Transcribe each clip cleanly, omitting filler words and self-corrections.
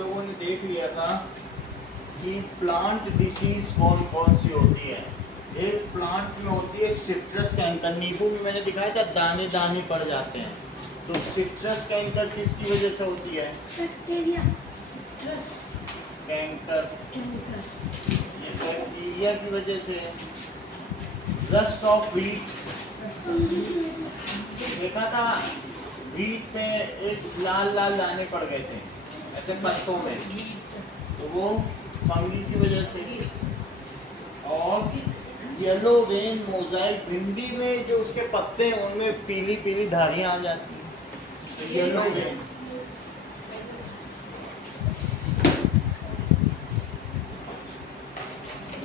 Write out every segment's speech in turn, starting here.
लोगों ने देख लिया था कि प्लांट डिसीज कौन कौन सी होती है। एक प्लांट में होती है सिट्रस कैंकर, नींबू में मैंने दिखाया था दाने दाने पड़ जाते हैं, तो सिट्रस कैंकर किसकी वजह से होती है? बैक्टीरिया। सिट्रस कैंकर कैंकर ये बैक्टीरिया की वजह से। रस्ट ऑफ व्हीट फंगी की वजह से। देखा था, व्हीट पे एक लाल लाल दाने पड़ गए थे ऐसे पत्तों में, तो वो फंगी की वजह से। और येलो वेन मोजाइक, भिंडी में जो उसके पत्ते हैं उनमें पीली पीली धारियां आ जाती हैं, तो yellow vein.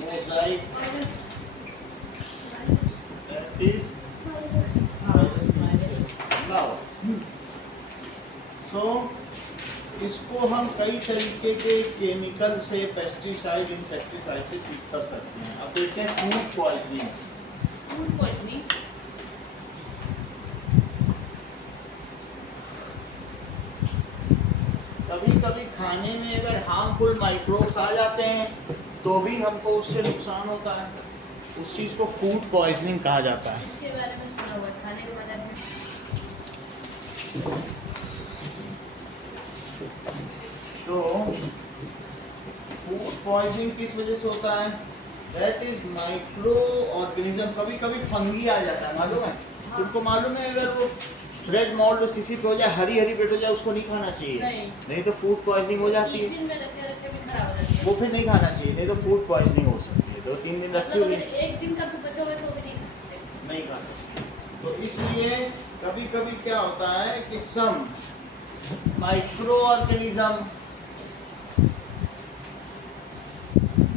Mosaic that is virus की वजह से। सो इसको हम कई तरीके के केमिकल से, पेस्टिसाइड, इंसेक्टिसाइड से ठीक कर सकते हैं। अब देखते हैं फूड पॉइजनिंग। फूड पॉइजनिंग कभी कभी खाने में अगर हार्मफुल माइक्रोब्स आ जाते हैं तो भी हमको उससे नुकसान होता है, उस चीज़ को फूड पॉइजनिंग कहा जाता है। इसके बारे में सुना हुआ है, खाने के बाद में तो फूड पॉइजनिंग किस वजह से होता है? That is micro organism. कभी कभी फंगी आ जाता है, मालूम है तुमको? मालूम है अगर वो ब्रेड मॉल्ड किसी पे हो जाए, हरी हरी ब्रेड हो जाए, उसको नहीं खाना चाहिए, नहीं तो फूड पॉइजनिंग हो जाती है। टिफिन में रखे रखे भी खराब हो जाती है। वो फिर नहीं खाना चाहिए, नहीं तो फूड पॉइजनिंग हो सकती है। 2-3 दिन रखी मतलब हुई अगर एक दिन का भी बचा हुआ है तो भी नहीं खा सकते। नहीं खा सकते। तो इसलिए कभी कभी क्या होता है कि some micro organism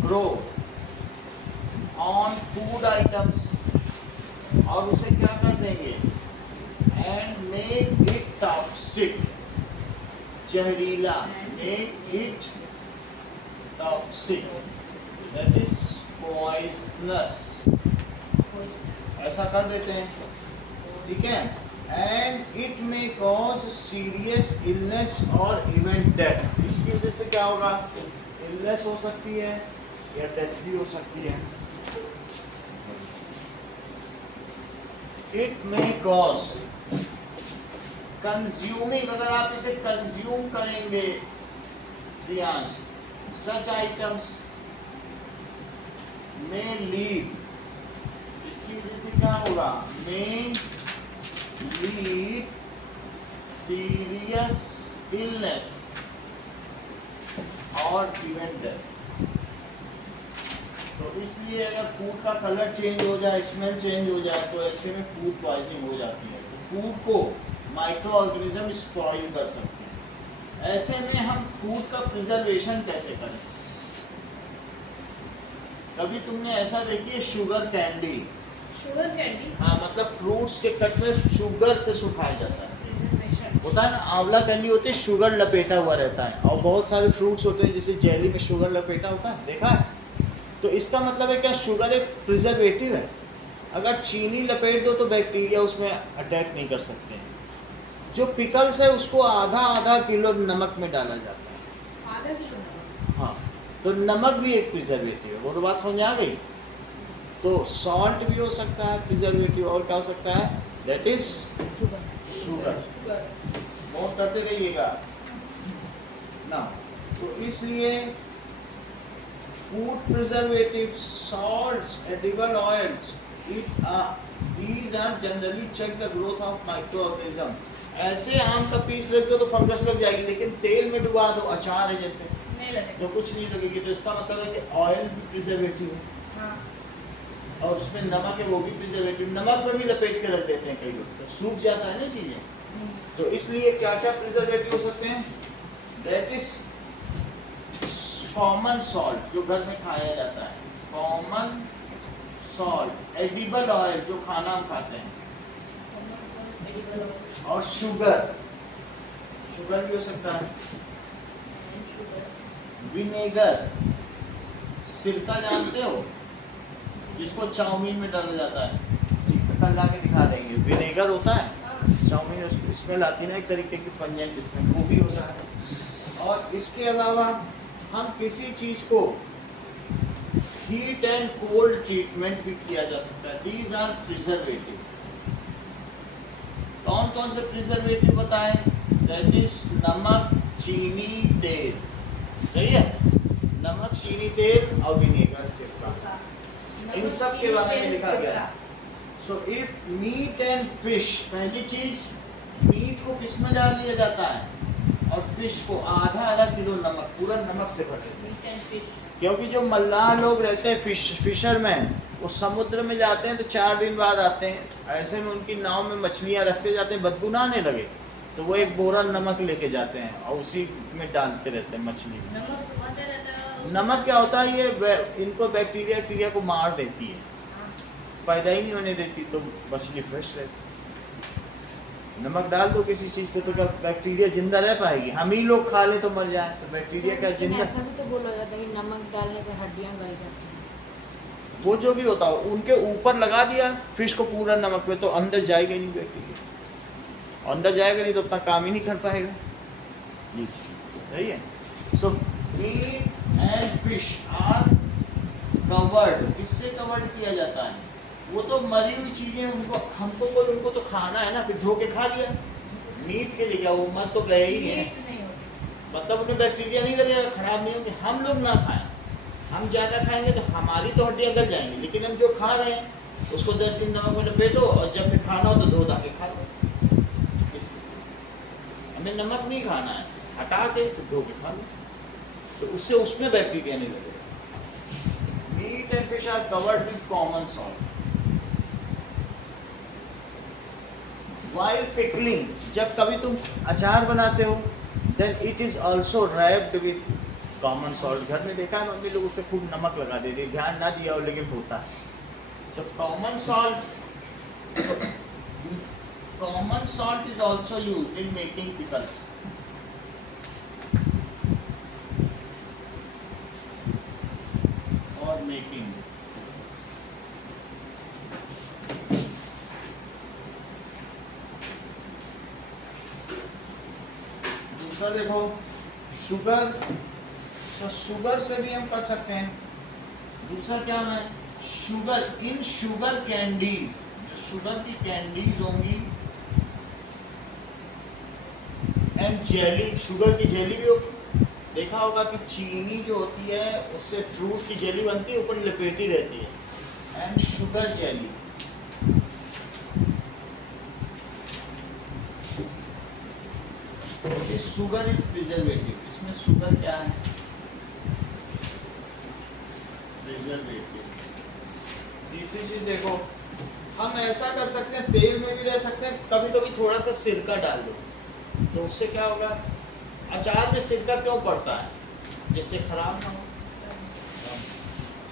grow on food items, और उसे क्या कर देंगे? एंड मेक इट टॉक्सिक, जहरीला, make it toxic, that is poisonous, ऐसा कर देते हैं, ठीक है। And it may cause serious illness और इवन डेथ। इसकी वजह से क्या होगा? इलनेस हो सकती है या डेथ भी हो सकती है। इट में कॉज कंज्यूमिंग, अगर आप इसे कंज्यूम करेंगे प्रियांश, सच आइटम्स में लीड, इसकी वजह से क्या होगा? में लीड सीरियस इलनेस और इवन डेथ। तो इसलिए अगर फूड का कलर चेंज हो जाए, स्मेल चेंज हो जाए, तो ऐसे में फूड पॉइजनिंग हो जाती है। तो फूड को माइक्रो ऑर्गेनिज्म स्पॉइल कर सकते हैं। ऐसे में हम फूड का प्रिजर्वेशन कैसे करें? कभी तुमने ऐसा देखी है शुगर कैंडी? शुगर कैंडी हाँ, मतलब फ्रूट्स के कट में शुगर से सुखाया जाता है, प्रिजर्वेशन होता है ना। आंवला कैंडी होती है, शुगर लपेटा हुआ रहता है, और बहुत सारे फ्रूट्स होते हैं जैसे जेली में शुगर लपेटा होता है, देखा है? तो इसका मतलब है क्या? शुगर एक प्रिजर्वेटिव है। अगर चीनी लपेट दो तो बैक्टीरिया उसमें अटैक नहीं कर सकते। जो पिकल्स है उसको आधा आधा किलो नमक में डाला जाता है। आधा किलो नमक। हाँ, तो नमक भी एक प्रिजर्वेटिव है। वो तो बात समझ आ गई। तो सॉल्ट भी हो सकता है प्रिजर्वेटिव, और क्या हो सकता है? That is sugar. नोट करते रहिएगा ना। तो इसलिए food preservative, salts, edible oils, these are generally check the growth of microorganism। ऐसे आम का पीस रख दो तो फंगस लग जाएगी, लेकिन तेल में डुबा दो, अचार है जैसे, नहीं लगेगा। तो कुछ नहीं लगेगी। तो इसका मतलब है कि ऑयल भी प्रिजर्वेटिव है, हाँ। और उसमें नमक है वो भी प्रिजर्वेटिव। नमक में भी लपेट के रख देते हैं कई लोग, तो सूख जाता है ना चीज़ें। तो इसलिए क्या क्या प्रिजर्वेटिव हो सकते हैं? दैट इज कॉमन सॉल्ट, जो घर में खाया जाता है, कॉमन सॉल्ट, एडिबल ऑयल, जो खाना हम खाते हैं, और शुगर, शुगर भी हो सकता है, विनेगर, सिरका जानते हो जिसको चाउमीन में डाला जाता है, कल ला के दिखा देंगे। विनेगर होता है चाउमीन, उसकी स्मेल आती है ना एक तरीके की पंजेंट स्मेल, वो भी होता है। और इसके अलावा हम किसी चीज को हीट एंड कोल्ड ट्रीटमेंट भी किया जा सकता है। These are preservative. कौन कौन से प्रिजर्वेटिव बताएं? दैट इज नमक, चीनी, तेल। सही है, नमक, चीनी, तेल और विनेगर, सिरका, इन सब के बारे में लिखा गया है। So if meat and fish, पहली चीज मीट को किस में डाल दिया जाता है और फिश को आधा किलो नमक, पूरा नमक से भर देते हैं। क्योंकि जो मल्लाह लोग रहते हैं, फिशरमैन, वो समुद्र में जाते हैं तो 4 दिन बाद आते हैं, ऐसे में उनकी नाव में मछलियां रखते जाते हैं, बदबू ना आने लगे तो वो एक बोरा नमक लेके जाते हैं और उसी में डालते रहते हैं मछली में। नमक सुखाते रहता है और नमक क्या होता है, ये इनको बैक्टीरिया को मार देती है, पैदा ही नहीं होने देती, तो मछली फ्रेश रहती है। नमक डाल दो किसी चीज पे तो क्या बैक्टीरिया जिंदा रह पाएगी? हम ही लोग खा ले तो मर जाए, तो बैक्टीरिया क्या लेकिन जिंदा? ऐसा भी तो बोला जाता है कि नमक डालने से हड्डियां गल जाती हैं। वो जो भी होता हो, उनके ऊपर लगा दिया फिश को पूरा नमक पे, तो अंदर जाएगा ही नहीं बैक्टीरिया, अंदर जाएगा नहीं तो अपना काम ही नहीं कर पाएगा। ये सही है। So meat and fish are covered. किससे कवर्ड किया जाता है? वो तो मरी हुई चीजें, उनको हमको कोई उनको तो खाना है ना, फिर धो के खा लिया। मीट के लिए क्या, वो मर तो गए ही है, मीट नहीं होती। मतलब उन्हें बैक्टीरिया नहीं लगेगा, खराब नहीं होगी। हम लोग ना खाएं, हम ज़्यादा खाएंगे तो हमारी तो हड्डियाँ गल जाएंगी, लेकिन हम जो खा रहे हैं उसको 10 दिन नमक में लपेटो और जब फिर खाना हो तो धो धा के खा लो। हमें नमक नहीं खाना है, हटा के धो के खा लो, तो उससे उसमें बैक्टीरिया नहीं लगेगा। Meat and fish are covered with common salt. While pickling, जब कभी तुम अचार बनाते हो, then it is also wrapped with common salt। घर में देखा है मम्मी लोग उस पर खूब नमक लगा देते, ध्यान ना दिया हो लेकिन होता है। So common salt is also used in making pickles। और making दूसरा देखो शुगर। तो शुगर से भी हम कर सकते हैं। दूसरा क्या है? शुगर इन शुगर कैंडीज, जो शुगर की कैंडीज होंगी, एंड जेली, शुगर की जेली भी होगी। देखा होगा कि चीनी जो होती है उससे फ्रूट की जेली बनती है, ऊपर लपेटी रहती है, and sugar jelly. Sugar is preservative. इसमें शुगर क्या है? प्रिजर्वेटिव। तीसरी चीज देखो, हम ऐसा कर सकते हैं, तेल में भी रह सकते हैं, कभी कभी थोड़ा सा सिरका डाल दो, तो उससे क्या होगा? अचार में सिरका क्यों पड़ता है? जिससे खराब ना हो।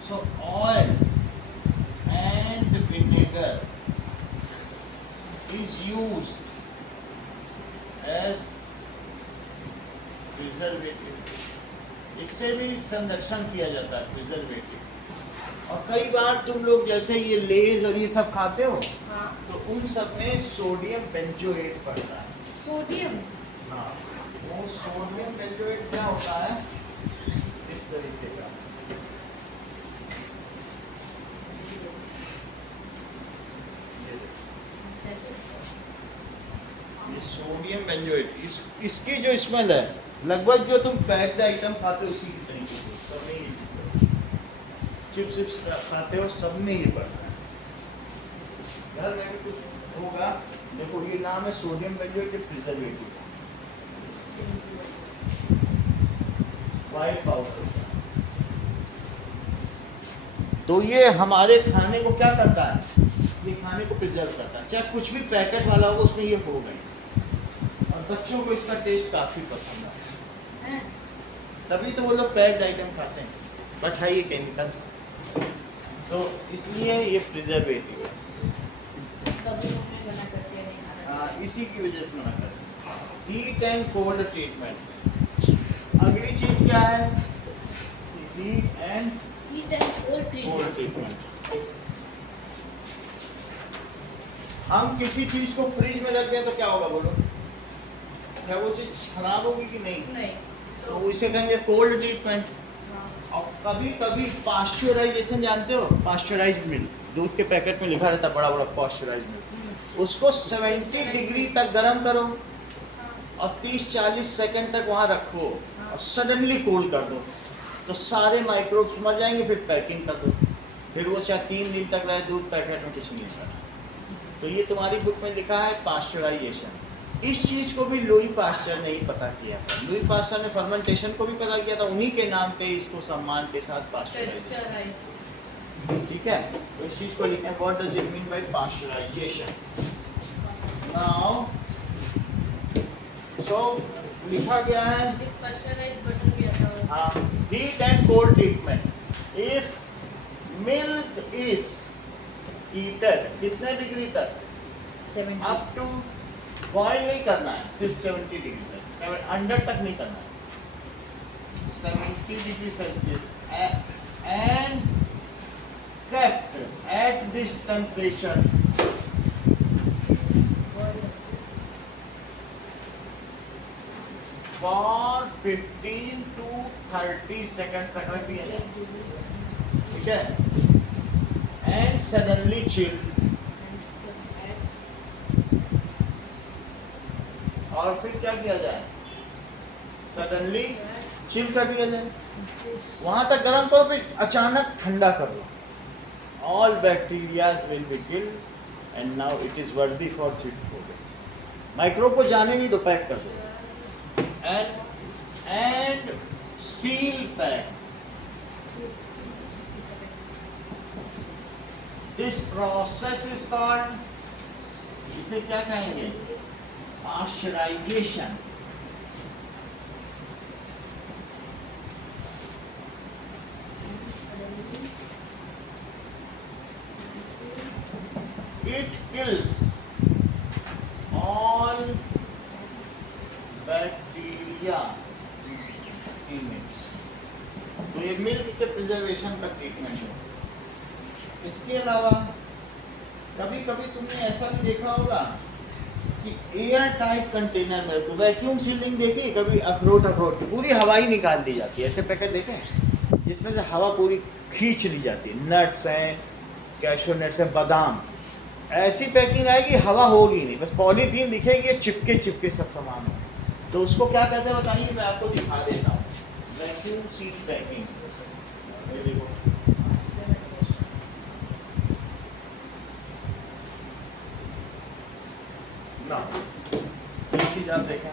So oil and vinegar is used as preservative. इससे भी संरक्षण किया जाता है, प्रिजर्वेटिव। और कई बार तुम लोग जैसे ये लेज और ये सब खाते हो, हाँ। तो उन सब में सोडियम बेंजोएट पड़ता है। सोडियम। हाँ, वो सोडियम बेंजोएट क्या होता है? इस तरीके का। ये सोडियम बेंजोएट, इसकी जो स्मेल है लगभग जो तुम पैक्ड आइटम खाते हो उसी की तरीके से, सब में ये चिप्स खाते हो, सब में ये पड़ता है। घर में भी कुछ होगा, देखो ये नाम है sodium benzoate preservative, white powder. तो ये हमारे खाने को क्या करता है? ये खाने को प्रिजर्व करता है, चाहे कुछ भी पैकेट वाला होगा उसमें ये हो गई। और बच्चों को इसका टेस्ट काफ़ी पसंद आता है, तभी तो वो लोग पैक्ड आइटम खाते हैं, बट है ये केमिकल, तो इसलिए ये प्रिजर्वेटिव है। तभी मम्मी मना करती है नहीं खाना। हाँ, इसी की वजह से मना करते हैं। Heat and cold treatment. अगली चीज क्या है? Heat and heat and cold cold treatment. Treatment. हम किसी चीज को फ्रिज में रख दें तो क्या होगा बोलो? क्या वो चीज खराब होगी कि नहीं? नहीं, तो इसे कहेंगे कोल्ड ट्रीटमेंट। हाँ। और कभी कभी पास्चराइजेशन जानते हो, पास्चराइज्ड मिल्क, दूध के पैकेट में लिखा रहता है बड़ा बड़ा पास्चराइज्ड मिल्क, उसको 70 डिग्री तक गर्म करो और 30-40 सेकंड तक वहाँ रखो और सडनली कूल कर दो, तो सारे माइक्रोब्स मर जाएंगे। फिर पैकिंग कर दो, फिर वो चाहे 3 दिन तक रहे दूध पैकेट में, कुछ नहीं करना। तो ये तुम्हारी बुक में लिखा है पास्चराइजेशन। इस चीज़ को भी लुई पास्चर ने ही पता किया था। लुई पास्चर ने फर्मेंटेशन को भी पता किया था, उन्हीं के नाम पे इसको सम्मान के साथ पास्चराइजेशन। ठीक है, तो इस चीज़ को लिखा है what does it mean by pasteurization. Now so लिखा गया है heat and cold treatment. If milk is heated कितने डिग्री तक, 70 अप टू, बॉयल नहीं करना है, सिर्फ 70 डिग्री तक, 100 तक नहीं करना है, 70 degree Celsius and kept at this temperature for 15 to 30 seconds तक रख दिया, ठीक है, and suddenly chill। और फिर क्या किया जाए, सडनली चिल कर दिया जाए, वहां तक गर्म करो, फिर अचानक ठंडा कर दो। All bacterias will be killed and now it is वर्दी फॉर 3 to 4 days। माइक्रोब को जाने नहीं दो, पैक कर दो and seal pack. This process is called, इसे क्या कहेंगे, pasteurisation. It kills all bacteria in it। तो ये मिल्क के प्रिजर्वेशन का ट्रीटमेंट है। इसके अलावा कभी कभी तुमने ऐसा भी देखा होगा कि एयर टाइट कंटेनर में, तो वैक्यूम सीलिंग देखी कभी, अखरोट की पूरी हवा ही निकाल दी जाती है, ऐसे पैकेट देखे जिसमें से हवा पूरी खींच ली जाती है, नट्स हैं, कैशू नट्स हैं, बादाम, ऐसी पैकिंग आएगी हवा होगी नहीं, बस पॉलीथीन दिखेगी, चिपके सब सामान हो। तो उसको क्या कहते हैं बताइए, मैं आपको दिखा देता हूँ, वैक्यूम सील पैकिंग। ये देखो, ना ये चीज आप देखें,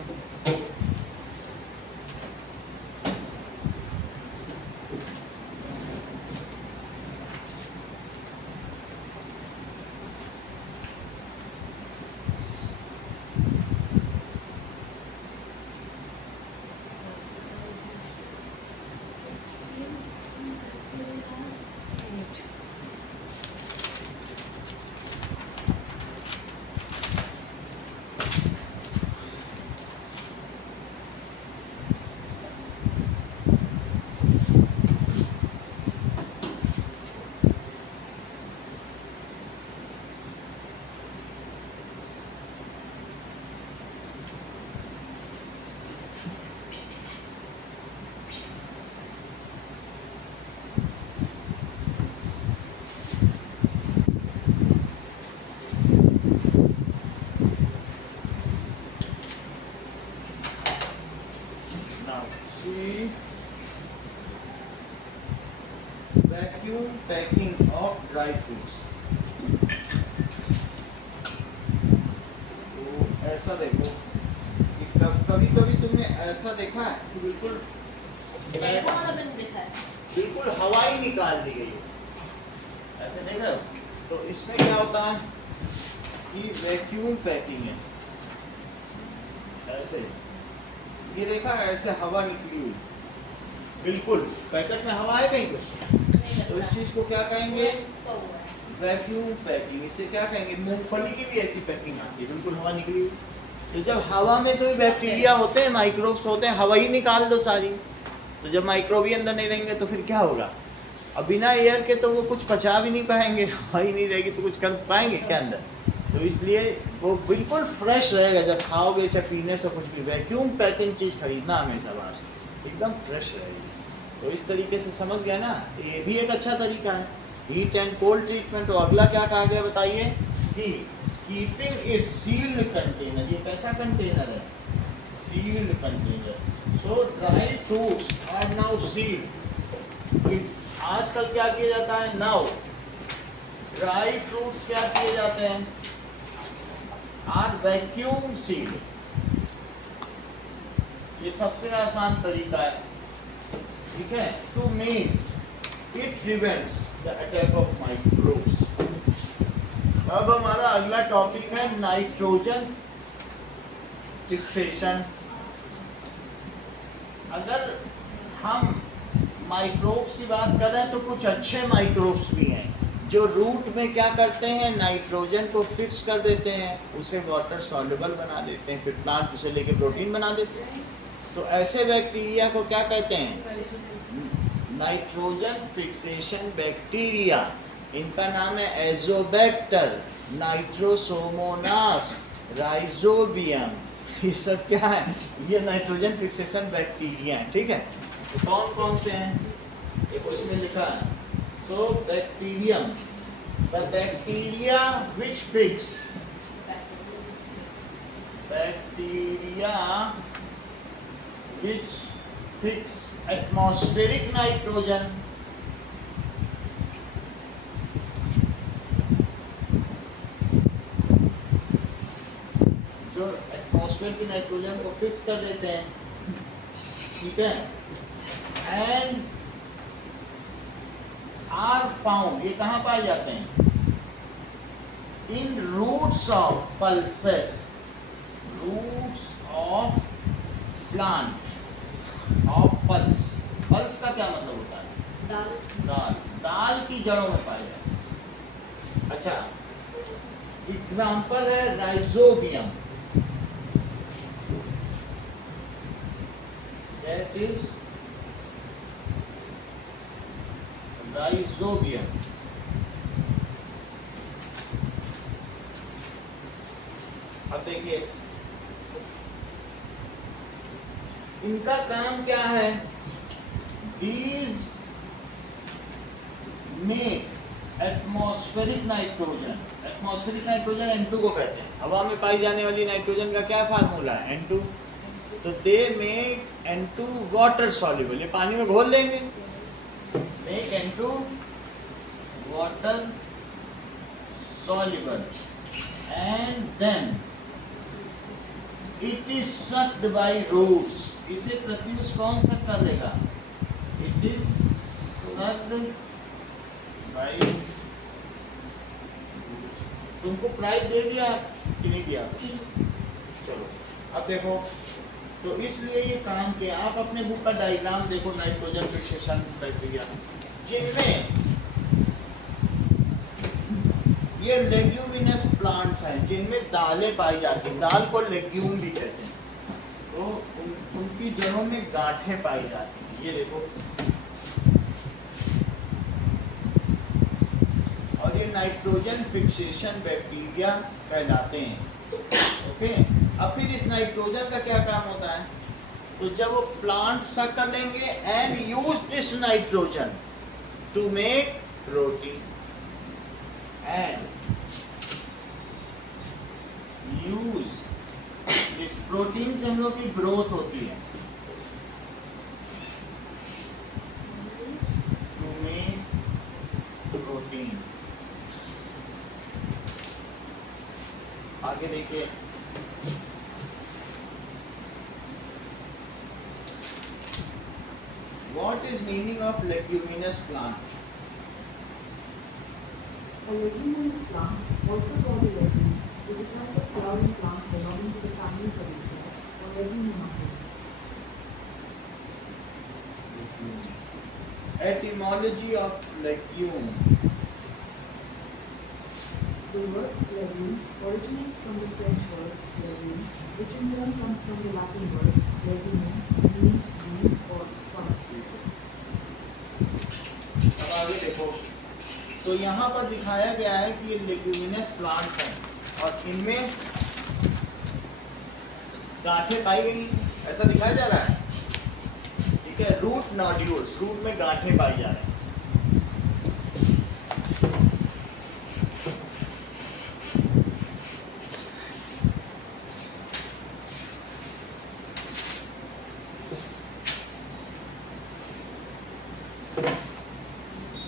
vacuum packing of dry fruits। तो ऐसा देखो कि कभी कभी तुमने ऐसा देखा है कि बिल्कुल बिल्कुल हवा ही निकाल दी गई, ऐसे देख रहे हो। तो इसमें क्या होता है कि वैक्यूम पैकिंग है, ऐसे ये देखा है, ऐसे हवा निकली हुई, बिल्कुल पैकेट में हवा है कहीं कुछ, तो इस चीज़ को क्या कहेंगे, वैक्यूम पैकिंग। इसे क्या कहेंगे, मूंगफली की भी ऐसी पैकिंग आती है, बिल्कुल हवा निकली हुई। तो जब हवा में तो बैक्टीरिया होते हैं, माइक्रोब्स होते हैं, हवा ही निकाल दो सारी, तो जब माइक्रोब ही अंदर नहीं रहेंगे तो फिर क्या होगा, अब बिना एयर के तो वो कुछ पचा भी नहीं पाएंगे, हवा ही नहीं रहेगी तो कुछ कर पाएंगे क्या अंदर। तो इसलिए वो बिल्कुल फ्रेश रहेगा जब खाओगे, चाहे पीने से कुछ भी। वैक्यूम पैकिंग चीज़ खरीदना हमेशा बाहर से। एकदम फ्रेश रहेगी। तो इस तरीके से समझ गया ना, ये भी एक अच्छा तरीका है हीट एंड कोल्ड ट्रीटमेंट। तो अगला क्या कहा गया बताइए कि कीपिंग इट सील्ड कंटेनर, ये कैसा कंटेनर है, sealed container. So dry fruits are now sealed. आजकल क्या किया जाता है, नाउ ड्राई फ्रूट्स क्या किए जाते हैं, आर वैक्यूम सील्ड। ये सबसे आसान तरीका है, ठीक है, to make it prevents the attack of microbes. अब हमारा अगला टॉपिक है नाइट्रोजन फिक्सेशन। अगर हम माइक्रोब्स की बात कर रहे हैं तो कुछ अच्छे माइक्रोब्स भी हैं जो रूट में क्या करते हैं, नाइट्रोजन को फिक्स कर देते हैं, उसे वाटर सॉल्युबल बना देते हैं, फिर प्लांट उसे लेके प्रोटीन बना देते हैं। तो ऐसे बैक्टीरिया को क्या कहते हैं, नाइट्रोजन फिक्सेशन बैक्टीरिया। इनका नाम है एजोबैक्टर, नाइट्रोसोमोनास, राइजोबियम। ये सब क्या है, ये नाइट्रोजन फिक्सेशन बैक्टीरिया है, ठीक है। तो कौन कौन से हैं, देखो इसमें लिखा है, so bacterium, the bacteria which fix, bacteria which fix atmospheric nitrogen, जो एटमॉस्फेयर की नाइट्रोजन को फिक्स कर देते हैं, ठीक है। एंड आर फाउंड, ये कहाँ पाए जाते हैं, in roots of pulses, roots of plant of pulse. Pulse का क्या मतलब होता है, दाल। दाल, दाल की जड़ों में पाए जाते हैं। अच्छा, एग्जाम्पल है राइजोबियम, दैट इज राइजोबियम। अब देखिए इनका काम क्या है, these make atmospheric nitrogen, atmospheric nitrogen N2 को कहते हैं। हवा में पाई जाने वाली नाइट्रोजन का क्या फार्मूला है, N2। तो they make N2 water soluble, ये पानी में घोल देंगे, make N2 water soluble and then it is sucked by roots. इसे प्रत्युष कौन सक कर लेगा, इट इज सक्ड बाय। तुमको प्राइज दे दिया कि नहीं दिया, चलो अब देखो। तो इसलिए ये काम किया, आप अपने बुक का डायग्राम देखो, नाइट्रोजन फिक्सेशन बैक्टीरिया, जिनमें ये लेग्यूमिनस प्लांट्स हैं, जिनमें दालें पाई जाती हैं, दाल को लेग्यूम भी कहते हैं। तो उनकी जड़ों में गांठें पाई जाती हैं, ये देखो। और ये नाइट्रोजन फिक्सेशन बैक्टीरिया कहलाते हैं, ओके। अब फिर इस नाइट्रोजन का क्या काम होता है, तो जब वो प्लांट सक कर लेंगे and use this nitrogen to make protein and use इस प्रोटीन से हम लोग की ग्रोथ होती है, टू मेक प्रोटीन। आगे देखिए, what is meaning of leguminous plant. A leguminous plant, also called a legume, is a type of flowering plant belonging to the family Fabaceae or Leguminaceae. Etymology of legume. The word legume originates from the French word legume, which in turn comes from the Latin word legumum, meaning bean or plant seed. अब आगे देखो, तो यहाँ पर दिखाया गया है कि ये लेग्यूमिनस प्लांट्स हैं और इनमें गांठें पाई गई, ऐसा दिखाया जा रहा है। ठीक है, रूट नोड्यूल्स, रूट में गांठें पाई जा रही हैं।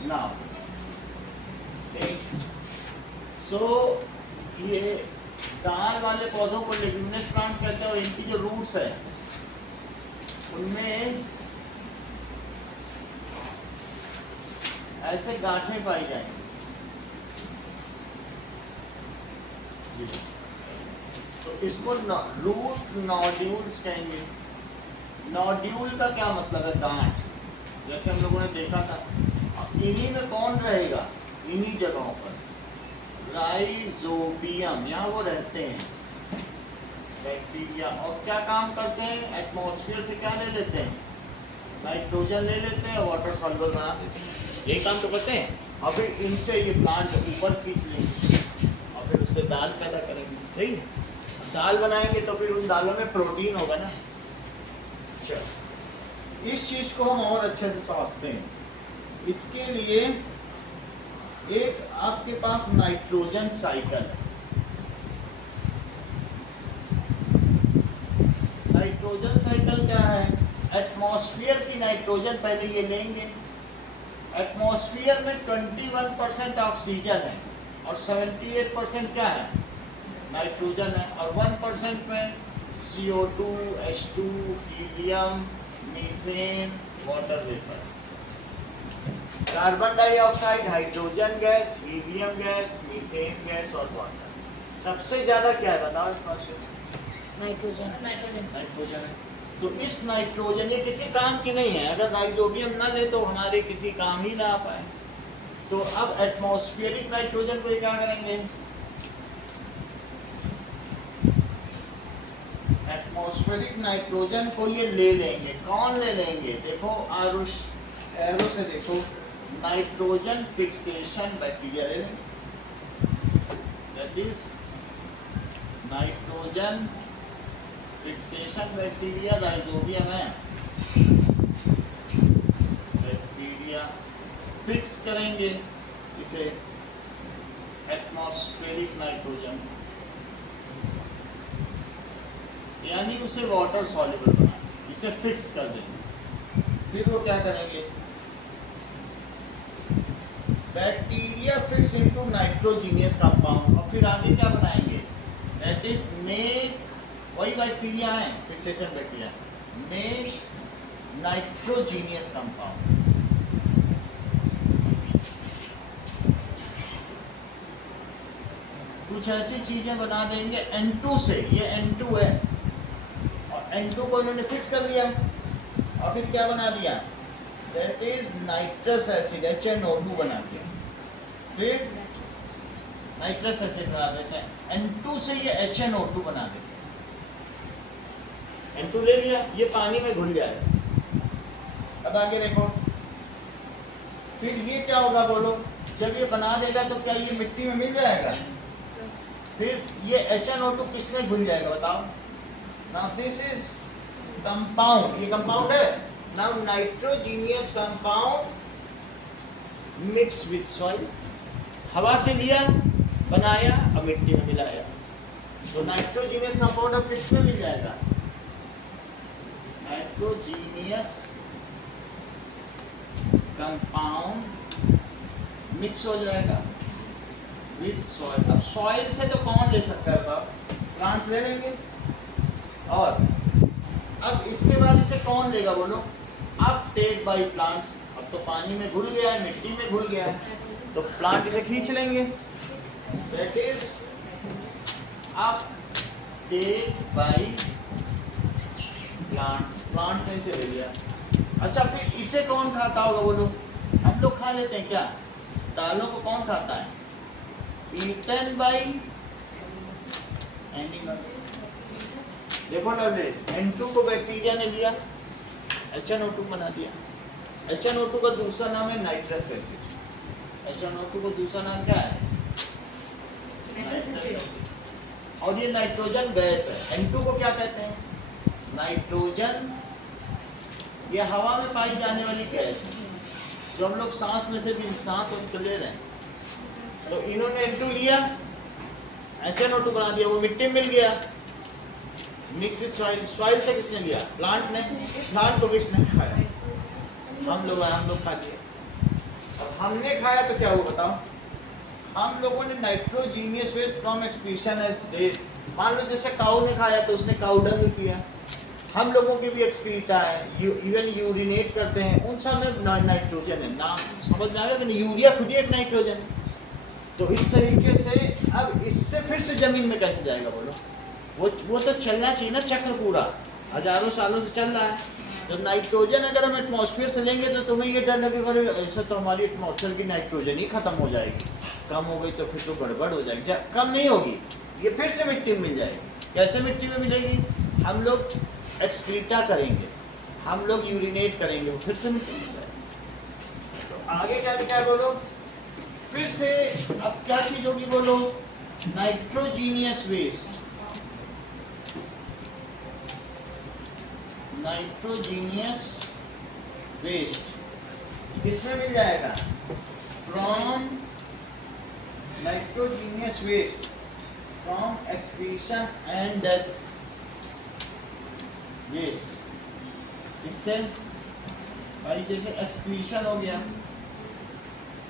Now, see, so ये दाल वाले पौधों को लेग्यूमिनस प्लांट्स कहते हैं और इनकी जो रूट्स है उनमें ऐसे गांठें पाई जाएंगी। तो इसको रूट नोड्यूल्स कहेंगे। नोड्यूल का क्या मतलब है? गांठ। जैसे हम लोगों ने देखा था, अब इन्हीं में कौन रहेगा? इन्हीं जगहों पर राइजोबियम, यहाँ वो रहते हैं बैक्टीरिया। और क्या काम करते हैं? एटमॉस्फेयर से क्या ले लेते हैं? नाइट्रोजन ले लेते हैं, वाटर सॉल्युबल बना देते हैं। ये काम तो करते हैं। और फिर इनसे ये प्लांट ऊपर खींच लेंगे और फिर उससे दाल पैदा करेंगे। सही है? अब दाल बनाएंगे तो फिर उन दालों में प्रोटीन होगा ना। चलो, इस चीज़ को हम और अच्छे से समझते हैं। इसके लिए एक आपके पास नाइट्रोजन साइकिल है। नाइट्रोजन साइकिल क्या है? एटमॉस्फेयर की नाइट्रोजन पहले ये लेंगे। एटमॉस्फेयर में 21% ऑक्सीजन है और 78% क्या है? नाइट्रोजन है। और 1% में CO2, H2, helium, methane, water vapour, carbon dioxide, hydrogen gas, helium gas, methane gas और वाटर। सबसे ज़्यादा क्या है बताओ? नाइट्रोजन। नाइट्रोजन है। तो इस नाइट्रोजन ये किसी काम की नहीं है। अगर राइजोबियम ना ले तो हमारे किसी काम ही ना आ पाए। तो अब एटमॉस्फेरिक नाइट्रोजन को ये क्या करेंगे? एटमॉस्फेरिक नाइट्रोजन को ये ले लेंगे। कौन ले लेंगे? देखो आरुष, एरो से देखो, नाइट्रोजन फिक्सेशन बैक्टीरिया ले लेंगे। That is nitrogen fixation bacteria, rhizobium है। बैक्टीरिया फिक्स करेंगे इसे एटमॉस्फेरिक नाइट्रोजन, यानी उसे वाटर सॉल्युबल बना, इसे फिक्स कर देंगे। फिर वो क्या करेंगे? Bacteria fix into nitrogenous compound. और फिर आगे क्या बनाएंगे? दैट इज मेक, वही बैक्टीरिया है fixation bacteria, make nitrogenous compound. कुछ ऐसी चीजें बना देंगे N2 से। ये N2 है और N2 को इन्होंने फिक्स कर लिया और फिर क्या बना दिया? That is nitrous acid, HNO2 बना दिया। फिर नाइट्रस एसिड बना देते हैं। N2 से ये HNO2 बना देते हैं। N2 ले लिया, ये पानी में घुल जाएगा। अब आगे देखो, फिर ये क्या होगा बोलो? जब ये बना देगा तो क्या ये मिट्टी में मिल जाएगा? फिर ये HNO2 किस में घुल जाएगा बताओ? नाउ दिस इज कंपाउंड, ये कंपाउंड है। Now nitrogenous compound mix with soil, हवा से लिया, बनाया और मिट्टी में मिलाया। तो नाइट्रोजीनियस कंपाउंड अब किस में मिल जाएगा? नाइट्रोजीनियस कंपाउंड मिक्स हो जाएगा विद सॉइल। अब सॉइल से तो कौन ले सकता है बताओ? प्लांट्स ले लेंगे। और अब इसके बाद इसे कौन लेगा बोलो? अब टेक बाय प्लांट्स। अब तो पानी में घुल गया है, मिट्टी में घुल गया है, तो प्लांट इसे खींच लेंगे। दैट इज अब टेक बाय प्लांट्स, प्लांट्स ने इसे ले लिया। अच्छा, फिर इसे कौन खाता होगा बोलो? हम लोग खा लेते हैं क्या? दालों को कौन खाता है? Eaten by animals. देखो डब्ल्यूएस, N2 को बैक्टीरिया ने लिया, HNO2 बना दिया। HNO2 का दूसरा नाम है नाइट्रस एसिड। HNO2 को दूसरा नाम क्या है? Nitrous acid. और ये नाइट्रोजन गैस है। N2 को क्या कहते हैं? नाइट्रोजन ये हवा में पाई जाने वाली गैस है जो हम लोग सांस में से भी सांस तो ले रहे हैं। तो इन्होंने N2 लिया, SnO2 बना दिया, वो मिट्टी में मिल गया मिक्स विथ सॉइल। सॉइल से किसने लिया? प्लांट ने। प्लांट को किसने खाया? हम लोग खा लिए। अब हमने खाया तो क्या हुआ बताओ? हम लोगों ने nitrogenous waste from excretion as death. मान लो जैसे काऊ ने खाया तो उसने काऊ डंग किया। हम लोगों के भी एक्सक्रीटा है, इवन यूरिनेट करते हैं, उन सब में नाइट्रोजन है। नाम समझ में आएगा कि नहीं? यूरिया खुद ही एक नाइट्रोजन है। तो इस तरीके से अब इससे फिर से जमीन में कैसे जाएगा बोलो? वो तो चलना चाहिए ना चक्र पूरा, हजारों सालों से चल रहा है। जब नाइट्रोजन अगर हम एटमॉस्फेयर से लेंगे तो तुम्हें ये डर लगेगा ऐसा तो हमारी एटमॉस्फेयर की नाइट्रोजन ही खत्म हो जाएगी, कम हो गई तो फिर तो गड़बड़ हो जाएगी। कम नहीं होगी, ये फिर से मिट्टी में मिल जाएगी। कैसे मिट्टी में मिलेगी? हम लोग एक्सक्रीटा करेंगे, हम लोग यूरिनेट करेंगे, वो फिर से मिट्टी में मिल जाएगी। तो आगे क्या लिखा है बोलो? फिर से अब क्या चीज होगी बोलो? Nitrogenous waste. नाइट्रोजीनियस वेस्ट किसमें मिल जाएगा? From nitrogenous waste from excretion and death waste. इससे भाई जैसे एक्सक्रीशन हो गया,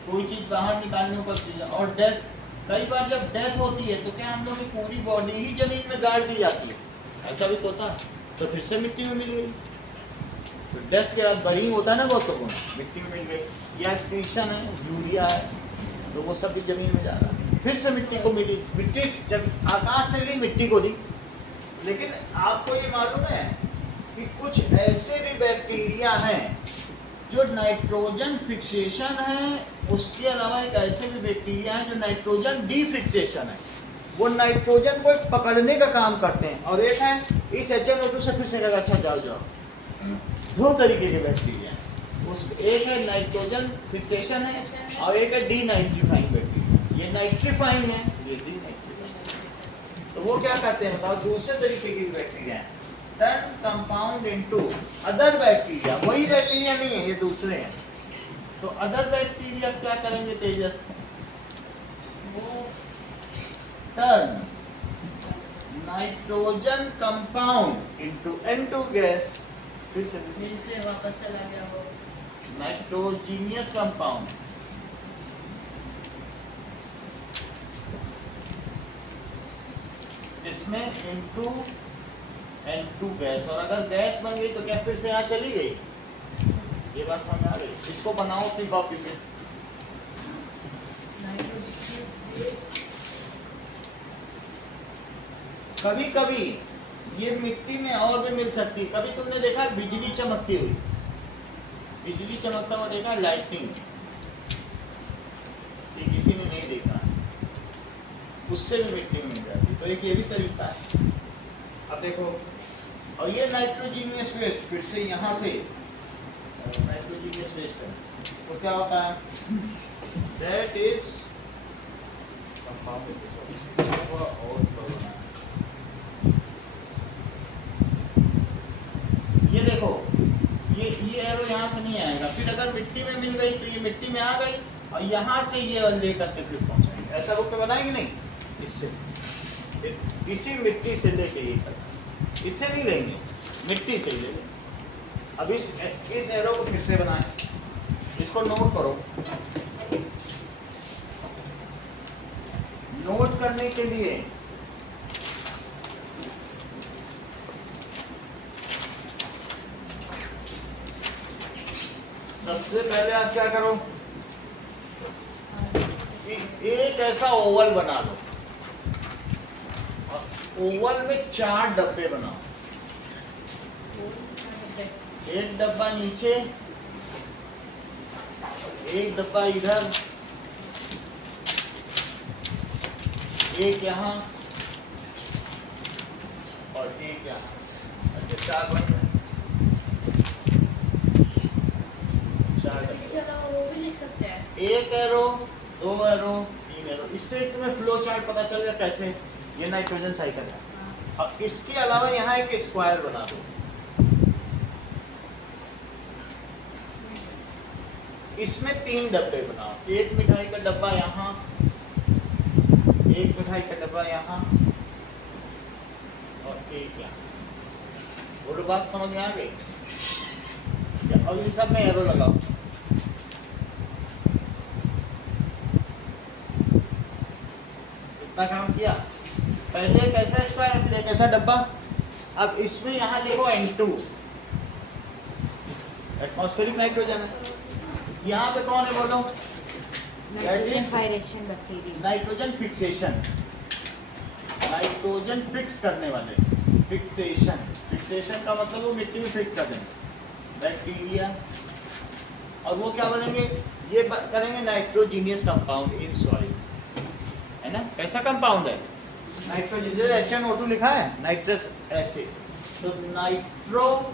कोई चीज बाहर निकालने पर चीज, और डेथ, कई बार जब डेथ होती है तो क्या हम लोग की पूरी बॉडी ही जमीन में गाड़ दी जाती है? ऐसा भी तो होता, तो फिर से मिट्टी में मिल गई। तो डेथ के बाद बरिंग होता है ना बहुत, तो मिट्टी में मिल गई। या एक्सक्रीशन है, यूरिया है, तो वो सब भी जमीन में जा रहा है, फिर से मिट्टी को मिली। मिट्टी जब आकाश से ली मिट्टी को दी। लेकिन आपको ये मालूम है कि कुछ ऐसे भी बैक्टीरिया हैं जो नाइट्रोजन फिक्सेशन है, उसके अलावा एक ऐसे भी बैक्टीरिया हैं जो नाइट्रोजन डिफिक्सेशन है। वो नाइट्रोजन को पकड़ने का काम करते हैं, और एक है इस HNO2 से फिर से कहेगा अच्छा जाओ जाओ। दो तरीके के बैक्टीरिया हैं, उस एक है नाइट्रोजन फिक्सेशन है और एक है डी नाइट्रीफाइंग बैक्टीरिया। ये नाइट्रीफाइंग है, ये डी नाइट्रीफाइंग। तो वो क्या करते हैं बताओ? दूसरे तरीके की बैक्टीरिया है, turn compound into other bacteria. वही बैक्टीरिया नहीं है, ये दूसरे हैं। तो अदर बैक्टीरिया क्या करेंगे तेजस? वो turn nitrogen compound into N2 gas, फिर से वापस चला गया वो नाइट्रोजीनियस कंपाउंड, इसमें N2 गैस। और अगर गैस बन गई तो क्या फिर से यहाँ चली गई? ये बात समझ आ गई? इसको बनाओ अपनी कॉपी पे। कभी कभी ये मिट्टी में और भी मिल सकती है। कभी तुमने देखा बिजली चमकती हुई? बिजली चमकता हुआ देखा? लाइटनिंग, ये किसी ने नहीं देखा, उससे भी मिट्टी में मिल जाती। तो एक ये भी तरीका है। अब देखो, और ये नाइट्रोजीनियस वेस्ट, फिर से यहाँ से नाइट्रोजीनियस वेस्ट है, तो क्या होता है? दैट इज थोड़ा और बड़ा। ये देखो, ये एरो यहाँ से नहीं आएगा, फिर अगर मिट्टी में मिल गई तो ये मिट्टी में आ गई, और यहाँ से ये लेकर के फिर पहुँचाएंगे। ऐसा रुक तो बनाएंगे नहीं, इससे इसी मिट्टी से लेके ये करना, इससे नहीं लेंगे, मिट्टी से ही लेंगे। अब इस एरो को फिर से बनाएं, इसको नोट करो। नोट करने के लिए सबसे पहले आप क्या करो? एक ऐसा ओवल बना लो, ओवल में 4 डब्बे बनाओ। एक डब्बा नीचे, एक डब्बा इधर, एक यहाँ और एक यहाँ। अच्छा, 4 बन गए। 4 इसके अलावा वो भी लिख सकते हैं, 1 एरो, 2 एरो, 3 एरो। इससे तुम्हें फ्लो चार्ट पता चल गया कैसे ये नाइट्रोजन साइकिल है। अब इसके अलावा यहाँ एक स्क्वायर बना दो। इसमें 3 डब्बे बनाओ, एक मिठाई का डब्बा यहाँ, एक मिठाई का डब्बा यहाँ और एक यहाँ। बोलो बात समझ में आ गई? अब इन सब में एरो लगाओ। इतना काम किया। पहले एक ऐसा स्क्वायर फिर एक ऐसा डब्बा। अब इसमें यहाँ लिखो N2, एटमॉस्फेरिक नाइट्रोजन है। यहाँ पे कौन है बोलो? Nitrogen fixation bacteria. Nitrogen fixation, nitrogen fix करने वाले, फिक्सेशन, फिक्सेशन का मतलब वो मिट्टी में फिक्स कर देंगे बैक्टीरिया। और वो क्या बनेंगे? ये करेंगे नाइट्रोजीनियस कंपाउंड इन सॉइल, है ना? कैसा कंपाउंड है? नाइट्रोजीनियस। HNO2 लिखा है, नाइट्रस एसिड। तो nitrogenous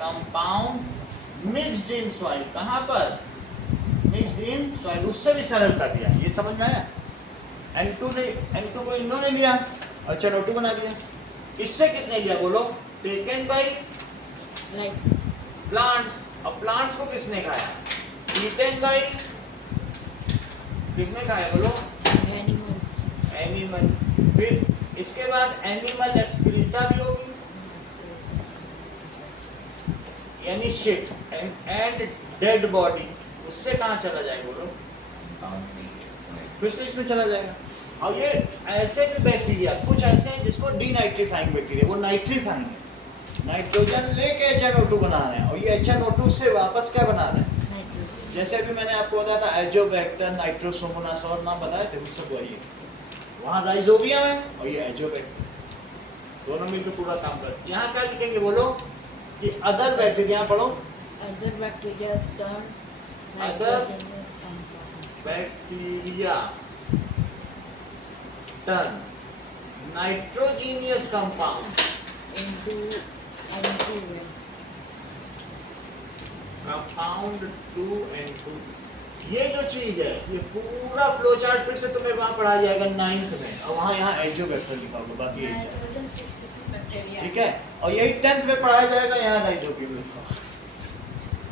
compound mixed in soil. कहाँ पर? Mixed in soil. उससे भी सरल कर दिया। ये समझ में आया? N2 को इन्होंने लिया, HNO2 बना दिया। इससे किसने लिया बोलो? Taken by plants. अब प्लांट्स को किसने खाया? ईटन बाय किसने खाया बोलो? एनिमल्स। एनिमल। फिर इसके बाद एनिमल एक्सक्रीटा भी होगी, यानी शिट एंड डेड बॉडी। उससे कहाँ चला जाएगा बोलो? फिर से इसमें चला जाएगा। और ये ऐसे भी बैक्टीरिया कुछ ऐसे हैं जिसको डीनाइट्रीफाइंग बैक्टीरिया, वो नाइट्रीफाइंग है, नाइट्रोजन लेके HNO2 बना रहे हैं और ये HNO2 से वापस क्या बना रहे हैं? नाइट्रोजन। जैसे अभी मैंने आपको बताया था एजोबैक्टर, नाइट्रोसोमोनास और नाम बताए थे, वो सब वही है। वहाँ राइजोबियम है और ये एजोबैक्टर, दोनों मिलकर पूरा काम करते हैं। यहाँ क्या लिखेंगे बोलो? कि अदर बैक्टीरिया पढ़ो। Other bacteria turn Other nitrogenous compound bacteria turn nitrogenous compound into N2S। Compound 2N2। ये जो चीज है ये पूरा फ्लो चार्ट फिर से तुम्हें वहां पढ़ाया जाएगा 9th में, और वहां यहाँ एजोबैक्टर लिखा होगा, बाकी यही है। ठीक है, और यही 10th में पढ़ाया जाएगा, यहाँ राइजोबियम लिखा होगा।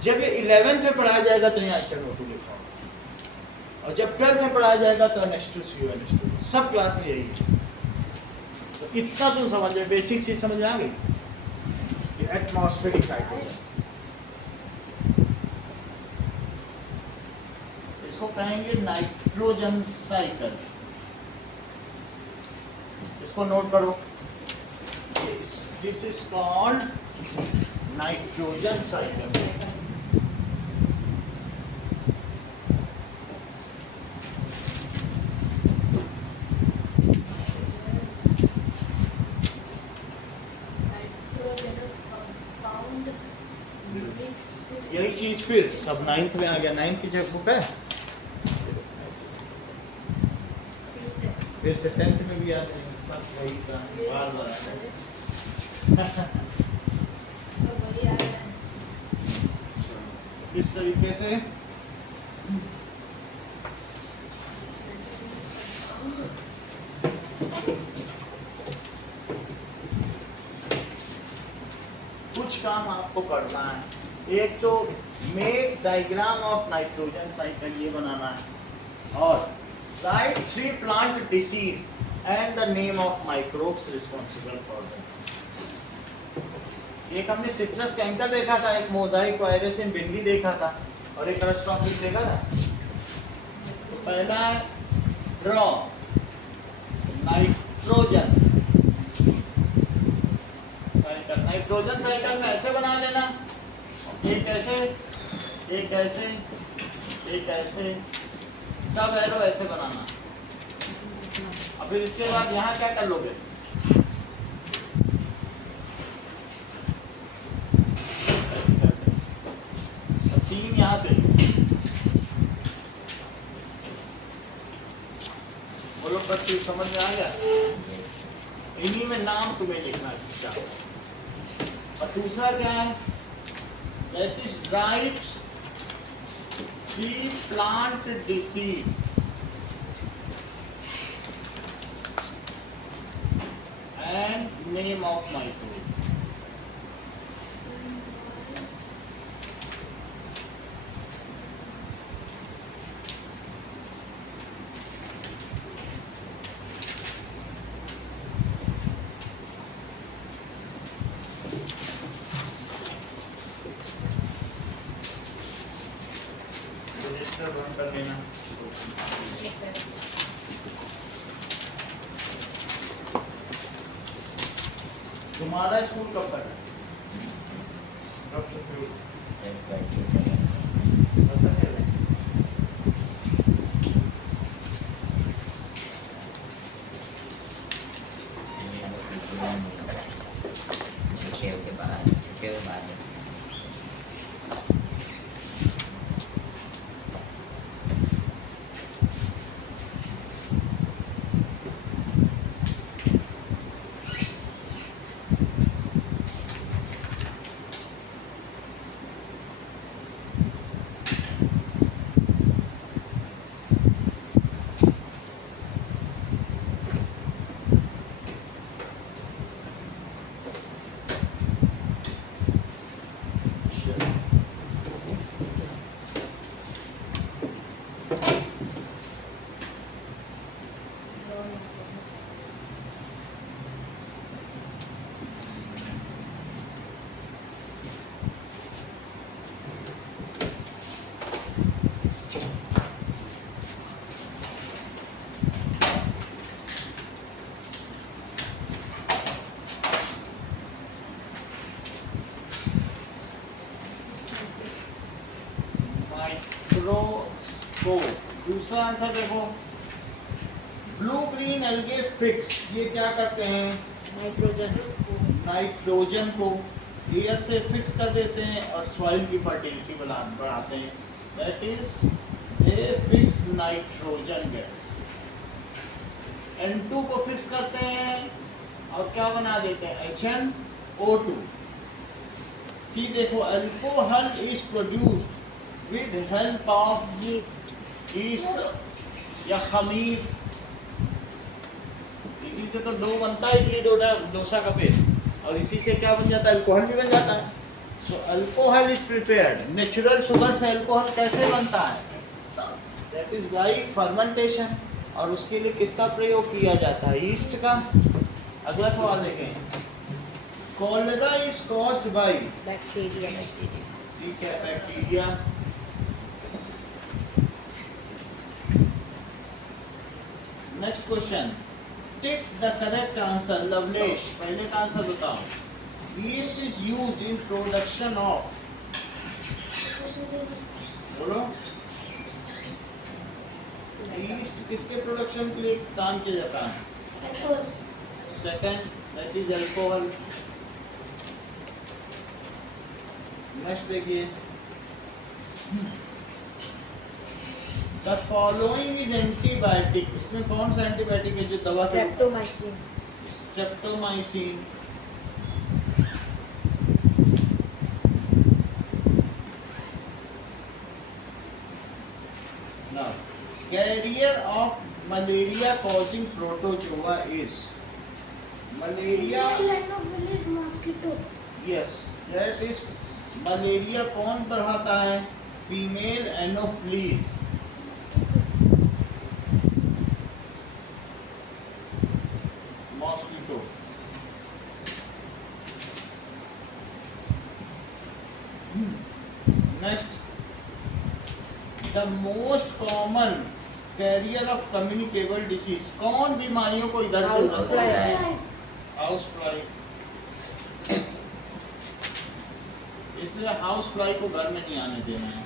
जब ये 11th में पढ़ाया जाएगा तो यहाँ HNO2 लिखा होगा, और जब 12th में पढ़ाया जाएगा तो NH2CO NH2। सब क्लास में यही है। तो इतना तुम समझ लो, बेसिक चीज समझ में आ गई? एटमॉस्फेरिक नाइट्रोजन, इसको कहेंगे नाइट्रोजन साइकिल। इसको नोट करो, this is called nitrogen cycle. यही चीज फिर सब 9th में आ गया। 9th की जगह बुक है, फिर से 10th में भी आ जाएंगे, सब वही बार बार आ जाएंगे। इस तरीके से कुछ काम आपको करना है। एक तो make diagram of nitrogen cycle, ये बनाना है, और right 3 plant disease and the name of microbes responsible for them. एक हमने सिट्रस कैंकर देखा था, एक मोजाइक वायरस इन भिंडी देखा था, और एक रस्टॉपिक देखा था। तो पहला है draw nitrogen cycle. Nitrogen cycle में ऐसे बना लेना, एक ऐसे, एक ऐसे, एक ऐसे, सब एरो ऐसे बनाना। और फिर इसके बाद यहाँ क्या कर लोगे? ऐसे करके 3 यहाँ पे। बोलो बच्चे समझ में आ गया? इन्हीं में नाम तुम्हें लिखना है इसका। और दूसरा क्या है? That is right 3 plant disease and name of microbe. देना। एक पैकेट। तुम्हारा स्कूल कब तक है? कब छुट्टी होगी? कब तक चलेगी? छुट्टियों के बाद माइक्रोस्कोप। दूसरा आंसर देखो, ब्लू ग्रीन एल्गे फिक्स, ये क्या करते हैं? नाइट्रोजन को एयर से फिक्स कर देते हैं और सॉइल की फर्टिलिटी बढ़ाते हैं। That is they fix nitrogen gas. N2 को फिक्स करते हैं और क्या बना देते हैं? HNO2। सी देखो, alcohol is produced with help of east या खमीर। इसी से तो डो बनता है इडली डोसा का पेस्ट, और इसी से क्या बन जाता है? अल्कोहल भी बन जाता है। तो alcohol is prepared, natural sugar से अल्कोहल कैसे बनता है? That is by fermentation. और उसके लिए किसका प्रयोग किया जाता है? ईस्ट का। अगला सवाल देखें, cholera is caused by, bacteria ठीक है, bacteria. Next question, tick the correct answer. Lovlesh, पहले का आंसर बताओ। Yeast is used in production of, बोलो। ईस्ट किसके प्रोडक्शन के लिए काम किया जाता है? Second, that is alcohol. Next देखिए, द फॉलोइंग इज एंटीबायोटिक। इसमें कौन सा एंटीबायोटिक है जो दवा के? Streptomycin. Streptomycin. Now, carrier of malaria causing protozoa is malaria. mosquito. Yes, that is malaria कौन बढ़ाता है? Female Anopheles. Mosquito. Next, the most common carrier of communicable disease. कौन बीमारियों को इधर से उधर? House fly. इसलिए हाउस फ्लाई को घर में नहीं आने देना है,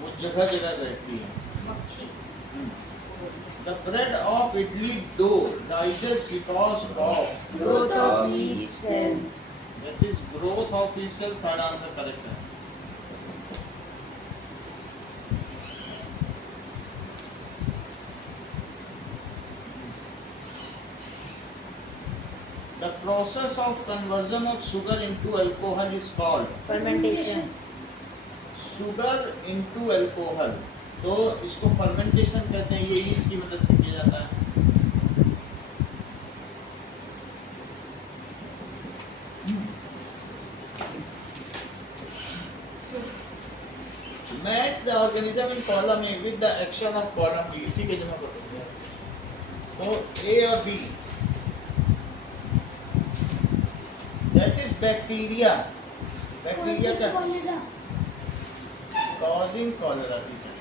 वो जगह जगह रहती है। मक्खी। The bread of idli dough digest because of Growth of yeast cells. That is growth of yeast cell. Third answer correct है। The process of conversion of sugar into alcohol is called Fermentation. sugar into alcohol। तो इसको fermentation कहते हैं, ये east की मदद से किया जाता है। Match the organism in column A with the action of column B। ठीक है, जमा कर दो। तो A और B, that is bacteria। Bacteria का causing cholera, ठीक है।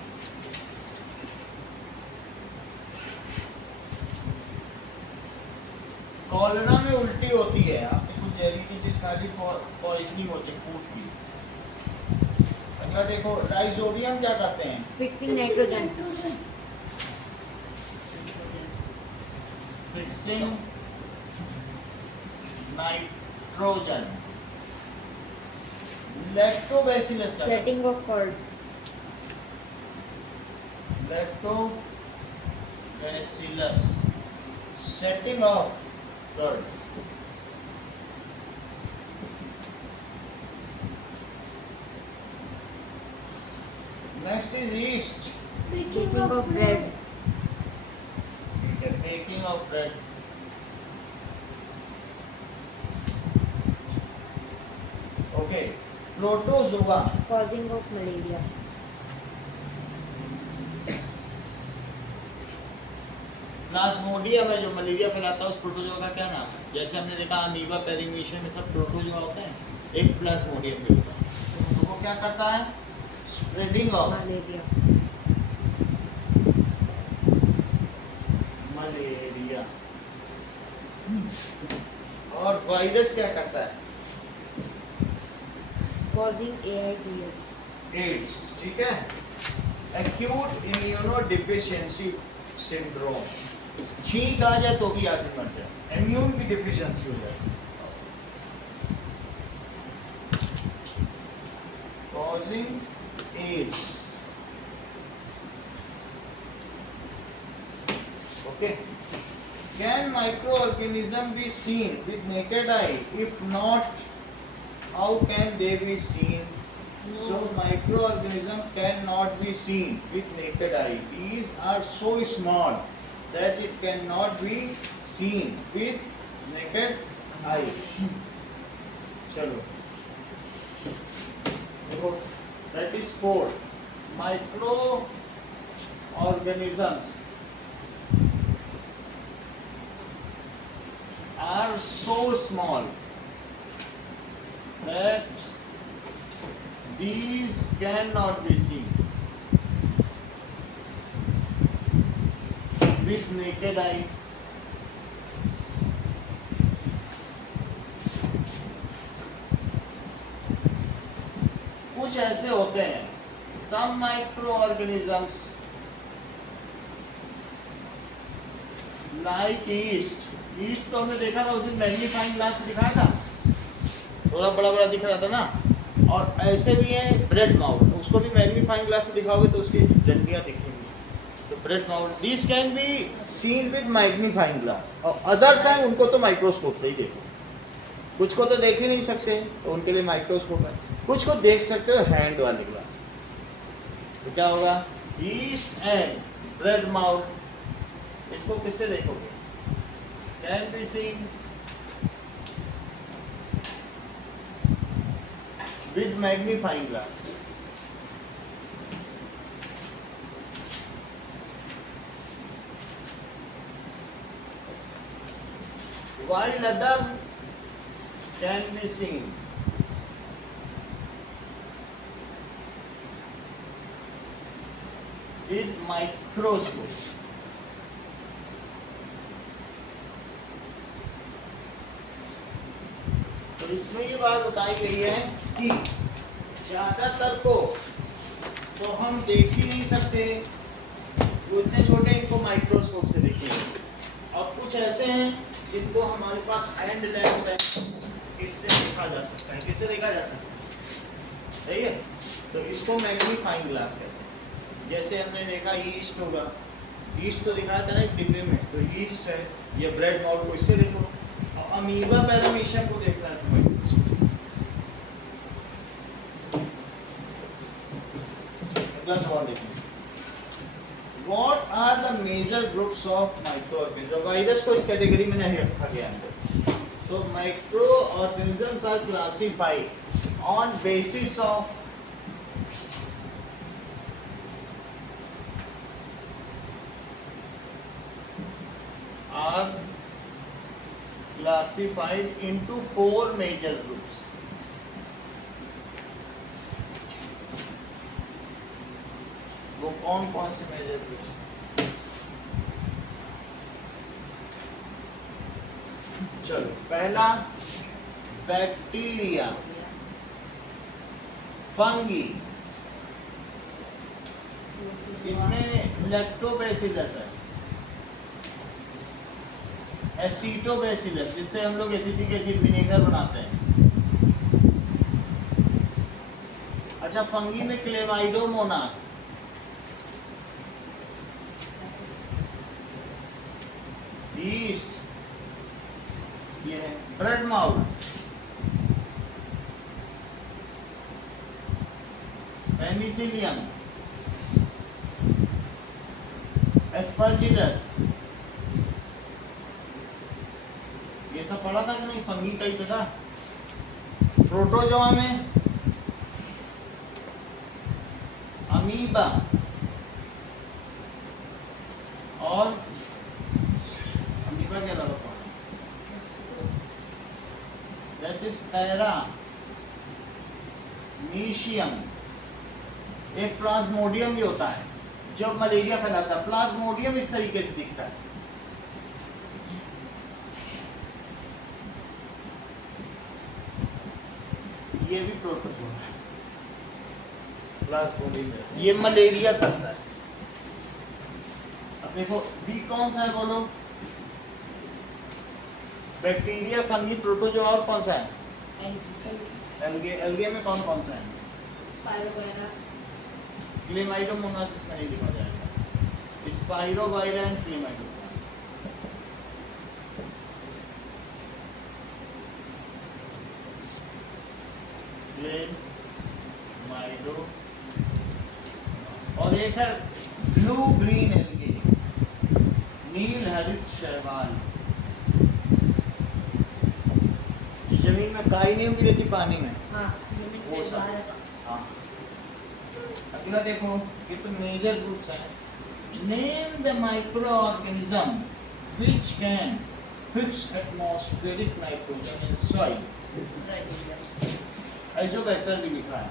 कॉलेरा में उल्टी होती है, आपने कुछ जहरी की चीज खा ली, पॉइजनिंग होती है फूड की। अगला देखो, राइजोबियम क्या करते हैं? Fixing nitrogen. Fixing nitrogen. Lactobacillus का setting of curd. Lactobacillus setting of curd. Next is yeast, baking of bread. Baking of bread. Okay, protozoa, causing of malaria. Plasmodium है जो मलेरिया फैलाता है, उस प्रोटोजोआ का क्या नाम है? जैसे हमने देखा अमीबा, पेरिमीशियम में सब प्रोटोजोआ होते हैं, एक प्लाज्मोडियम भी होता है। तो वो क्या करता है? Spreading of malaria. मलेरिया। और वायरस क्या करता है? Causing AIDS। एड्स, ठीक है। एक्यूट इम्यूनोडिफिशियंसी सिंड्रोम, छींक आ जाए तो भी आदमी मर जाए, इम्यून की डिफिशियंसी हो जाए। Causing AIDS. Okay, can microorganism be seen with naked eye? If not, how can they be seen? So microorganism cannot be seen with naked eye. These are so small that it cannot be seen with naked eye. चलो देखो, that is 4 microorganisms are so small that these cannot be seen with naked eye. कुछ ऐसे होते हैं, some microorganisms like yeast तो हमने देखा था उस दिन मैग्नीफाइंग ग्लास से दिखाया था, थोड़ा बड़ा बड़ा दिख रहा था ना। और ऐसे भी है ब्रेड माउथ, उसको भी मैग्नीफाइंग ग्लास से दिखाओगे तो उसकी डंडियाँ दिखेंगी। तो bread mouth, this can be seen with magnifying glass. और अदर्स हैं, उनको तो माइक्रोस्कोप से ही देखो। कुछ को तो देख ही नहीं सकते, तो उनके लिए माइक्रोस्कोप है। कुछ को देख सकते हो हैंड वाली ग्लास। तो क्या होगा? ईस्ट एंड ब्रेड माउथ, इसको किससे देखोगे? Can be seen with magnifying glass. While other can be seen with microscope. तो इसमें ये बात बताई गई है कि ज़्यादातर को तो हम देख ही नहीं सकते, वो इतने छोटे, इनको माइक्रोस्कोप से देखेंगे। और कुछ ऐसे हैं जिनको हमारे पास हैंड लेंस है, इससे देखा जा सकता है। किससे देखा जा सकता है? सही है। तो इसको मैग्नीफाइंग ग्लास कहते हैं। जैसे हमने देखा ईस्ट होगा, ईस्ट तो दिखाया था ना एक डिब्बे में, तो ईस्ट है। ये ब्रेड माउथ को इससे देखो, और अमीबा पैरामीशियम को देखना है तो माइक्रोस्कोप से। अगला सवाल देखिए, What are the major groups of microorganisms? Virus को इस कैटेगरी में नहीं रखा गया है। So microorganisms are classified on basis of are classified into 4 major groups. वो कौन कौन से मेजर ग्रुप्स? चलो पहला बैक्टीरिया, फंगी, इसमें लैक्टोबैसिलस है, एसिटोबैसिलस जिससे हम लोग एसिटिक एसिड विनेगर बनाते हैं। अच्छा फंगी में क्लेमाइडोमोनास, ईस्ट, ये है ब्रेड माउथ, पेनिसिलियम, एस्परजिलस, ये सब पढ़ा था कि नहीं? फंगी का ही तो था। प्रोटोजोआ में अमीबा और अमीबा के अलावा कौन है? That is paramecium. एक प्लाज्मोडियम भी होता है जो मलेरिया फैलाता है। प्लाज्मोडियम इस तरीके से दिखता है। ये भी प्रोटोजोआ है। प्लाज्मोडियम ये मलेरिया करता है। अब देखो बी कौन सा है बोलो? बैक्टीरिया, फंगी, प्रोटोजोआ और कौन सा है? एल्गे। एल्गे में कौन कौन सा है? स्पाइरोगायरा, क्लेमाइडोमोनास इसमें नहीं लिखा जाएगा। Spirogyra and Chlamydomonas. क्लेमाइडो और एक है ब्लू ग्रीन एल्गे, नील हरित शैवाल, जो जमीन में काई नहीं उगी रहती पानी में, हाँ जमीन वो पे सब। बाहर हाँ। अगला देखो ये तो मेजर ग्रुप्स हैं। Name the microorganism which can fix atmospheric nitrogen in soil. आइसोबैक्टर भी लिखा है।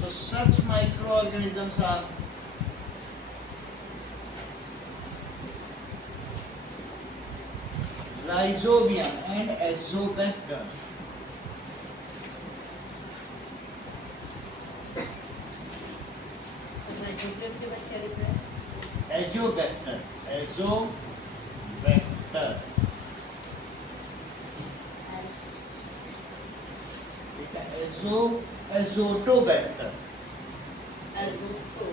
So such microorganisms are Rhizobium and Azobacter. Nitrogen के बाद क्या लिख रहा है? Azobacter. Azobacter. ठीक है। Azotobacter. एजोटो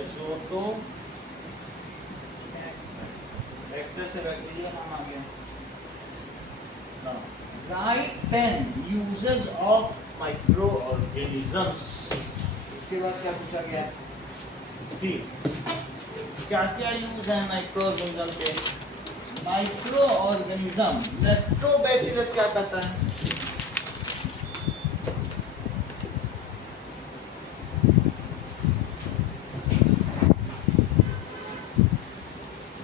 Azotobacter से बैक्टीरिया नाम आ गया। Now, write 10 uses of microorganisms. इसके बाद क्या पूछा गया? क्या क्या यूज है माइक्रो ऑर्गेनिज्म के? माइक्रो ऑर्गेनिज्म लैक्टोबैसिलस क्या करता है?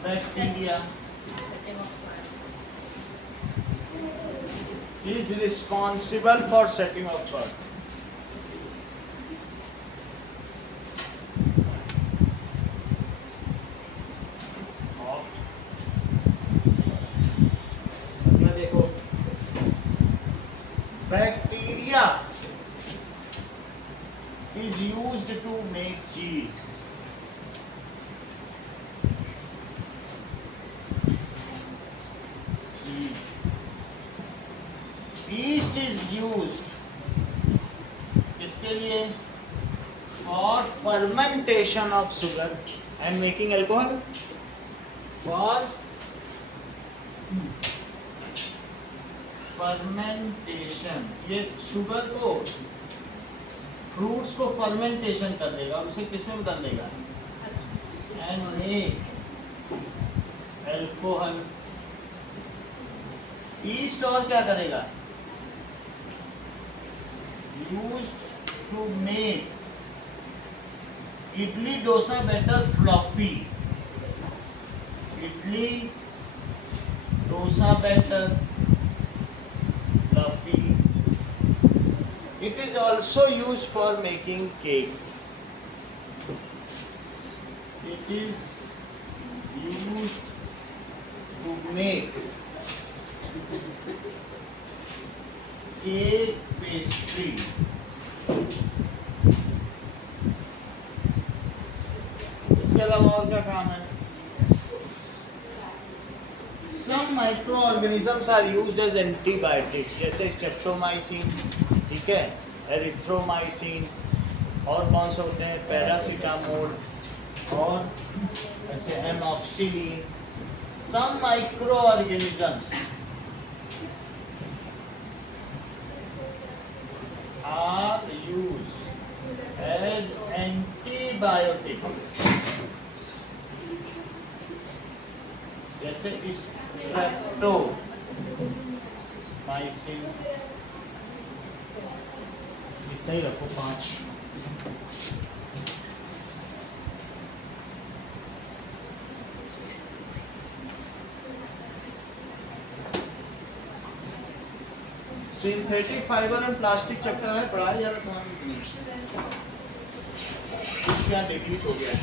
Bacteria is responsible for setting of birth. देखो bacteria is used to make cheese. Yeast is used इसके लिए for fermentation of sugar and making alcohol. For fermentation, ये sugar को, fruits को फर्मेंटेशन कर देगा और उसे किस में बदल देगा? And make alcohol. ईस्ट और क्या करेगा? used to make idli dosa batter fluffy. Idli dosa batter fluffy. It is also used for making cake. It is used to make cake pastry, इसके अलावा और क्या काम है? Some microorganisms are used as antibiotics, जैसे streptomycin, ठीक है, erythromycin, और कौन से होते हैं? पैरासीटामोल, और ऐसे एमॉक्सिलिन. Some microorganisms are used as antibiotics, जैसे स्ट्रेप्टोमाइसिन. इतना ही रखो, 5. Synthetic fibre and plastic chapter है, पढ़ाया जा रहा था नहीं, कुछ क्या डिलीट हो गया है.